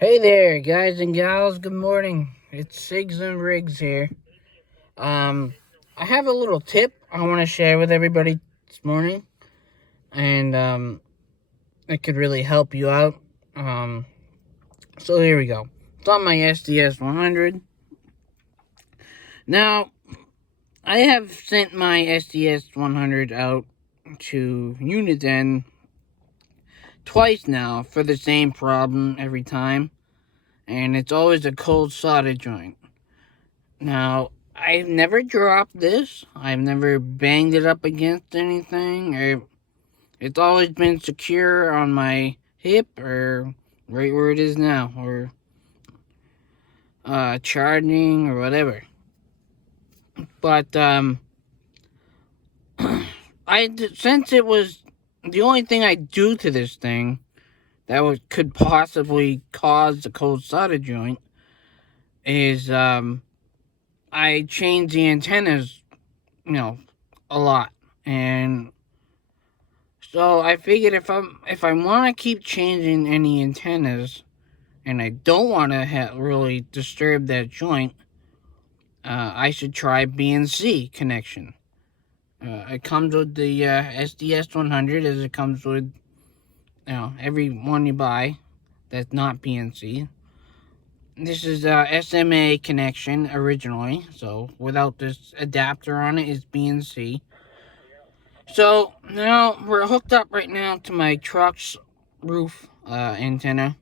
Hey there, guys and gals. Good morning. It's Sigs and Riggs here. Um, I have a little tip I want to share with everybody this morning, and it could really help you out. Um, so here we go. It's on my SDS100. Now, I have sent my SDS100 out to Uniden twice now for the same problem every time, and it's always a cold solder joint. Now, I've never dropped this. I've never banged it up against anything. It's always been secure on my hip or right where it is now, or charging or whatever. But since it was the only thing I do to this thing that could possibly cause the cold solder joint is I change the antennas, a lot. And so I figured if I want to keep changing any antennas, and I don't want to really disturb that joint, I should try BNC connection. It comes with the SDS100, as it comes with every one you buy that's not BNC. This is a SMA connection originally, so without this adapter on it, it's BNC. So now we're hooked up right now to my truck's roof antenna,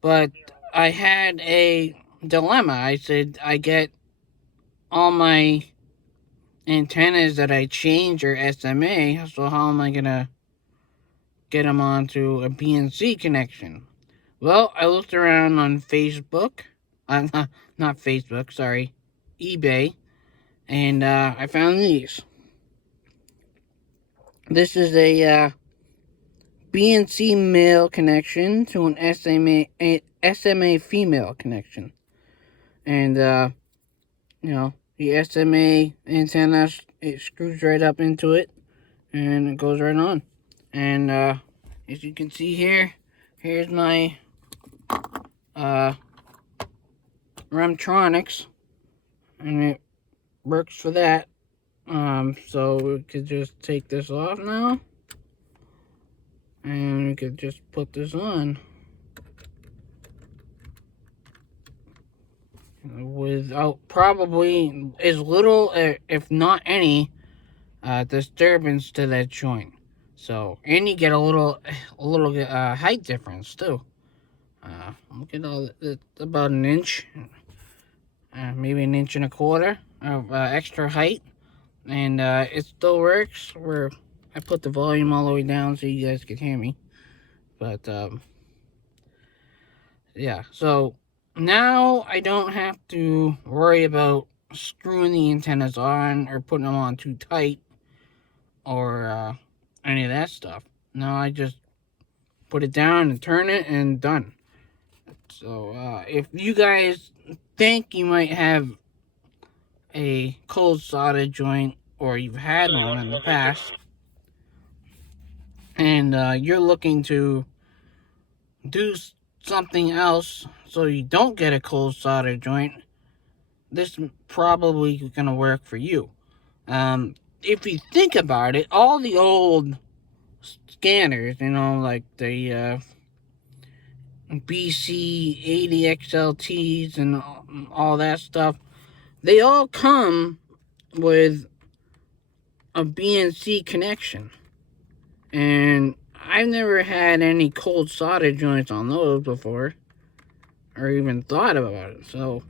but I had a dilemma. I said I get all my antennas that I change are SMA, so how am I gonna get them onto a BNC connection? Well, I looked around on Facebook, not Facebook, sorry, eBay, and I found these. This is a BNC male connection to an SMA female connection. And, the SMA antenna, it screws right up into it, and it goes right on. And, as you can see here, here's my, Remtronics, and it works for that. So we could just take this off now, and we could just put this on without probably as little, if not any, disturbance to that joint. So, and you get a little height difference too. Look at all that, about an inch, maybe an inch and a quarter of extra height, and it still works. Where I put the volume all the way down so you guys can hear me. But yeah, so now I don't have to worry about screwing the antennas on or putting them on too tight or any of that stuff. Now I just put it down and turn it and done. So if you guys think you might have a cold solder joint, or you've had one in the past, and you're looking to do something else so you don't get a cold solder joint, this is probably gonna work for you. If you think about it, all the old scanners, like the BC 80 XLTs and all that stuff, they all come with a BNC connection. And I've never had any cold solder joints on those before, or even thought about it. So,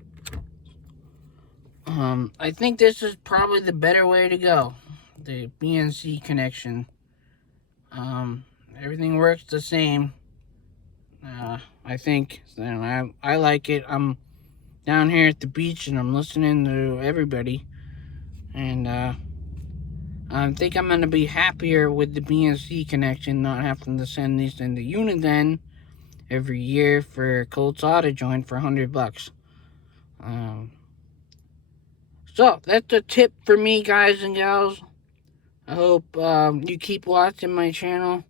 I think this is probably the better way to go. The BNC connection. Everything works the same. I think. And I like it. I'm down here at the beach and I'm listening to everybody. And, I think I'm going to be happier with the BNC connection, not having to send these into Uniden every year for a cold solder joint for $100. So that's a tip for me, guys and gals. I hope you keep watching my channel,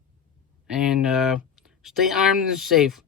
and stay armed and safe.